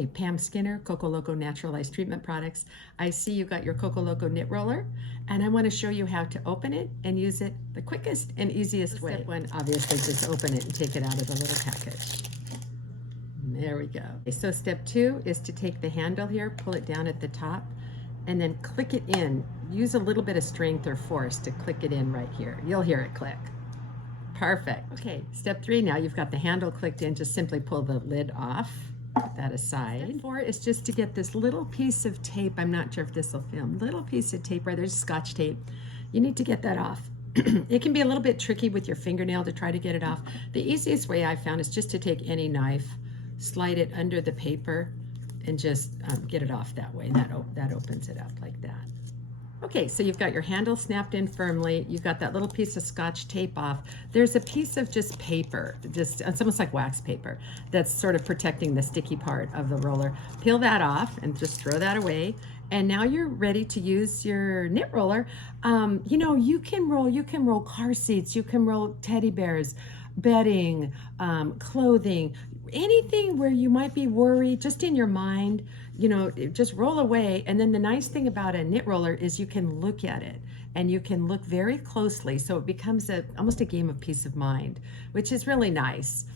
Hi, Pam Skinner, Coco Loco Natural Lice Treatment Products. I see you got your Coco Loco NitRoller, and I want to show you how to open it and use it the quickest and easiest way. Step one, obviously, just open it and take it out of the little package. There we go. Okay, so step two is to take the handle here, pull it down at the top, and then click it in. Use a little bit of strength or force to click it in right here. You'll hear it click. Perfect. Okay, step three, now you've got the handle clicked in, just simply pull the lid off. Put that aside. Step four is just to get this little piece of tape. I'm not sure if this will film. Little piece of tape, right there's Scotch tape. You need to get that off. It can be a little bit tricky with your fingernail to try to get it off. The easiest way I found is just to take any knife, slide it under the paper, and just get it off that way. And that opens it up like that. Okay, so you've got your handle snapped in firmly. You've got that little piece of Scotch tape off. There's a piece of just paper, it's almost like wax paper, that's sort of protecting the sticky part of the roller. Peel that off and just throw that away. And now you're ready to use your NitRoller. You know, you can roll car seats, you can roll teddy bears, bedding, clothing, anything where you might be worried just in your mind, you know, just roll away. And then the nice thing about a NitRoller is you can look at it and you can look very closely. So it becomes almost a game of peace of mind, which is really nice.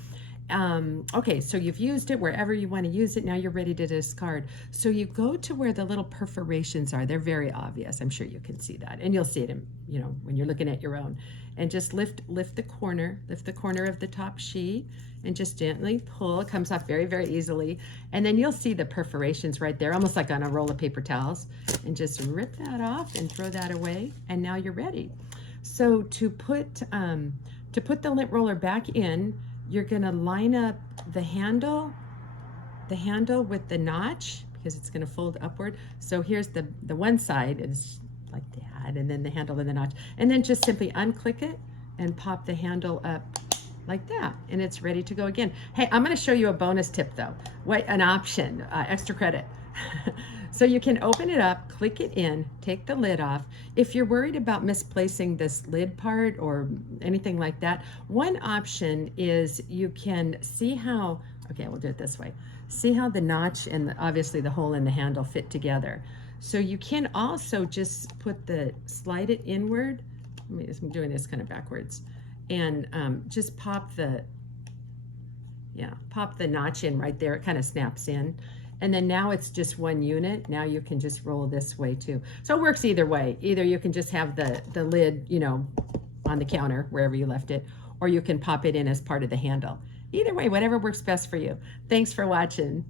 Okay, so you've used it wherever you want to use it. Now you're ready to discard. So you go to where the little perforations are. They're very obvious. I'm sure you can see that, and you'll see it in, you know, when you're looking at your own. And just lift the corner of the top sheet, and just gently pull. It comes off very, very easily. And then you'll see the perforations right there, almost like on a roll of paper towels. And just rip that off and throw that away. And now you're ready. So to put the NitRoller back in, you're gonna line up the handle with the notch, because it's gonna fold upward. So here's the one side is like that, and then the handle and the notch. And then just simply unclick it and pop the handle up like that, and it's ready to go again. Hey, I'm gonna show you a bonus tip though. What an option, extra credit. So you can open it up, click it in, take the lid off. If you're worried about misplacing this lid part or anything like that, one option is you can see how, okay, we'll do it this way. See how the notch and obviously the hole in the handle fit together. So you can also just slide it inward. I'm doing this kind of backwards. And just pop the notch in right there. It kind of snaps in. And then now it's just one unit. Now you can just roll this way too. So it works either way. Either you can just have the lid, you know, on the counter, wherever you left it, or you can pop it in as part of the handle. Either way, whatever works best for you. Thanks for watching.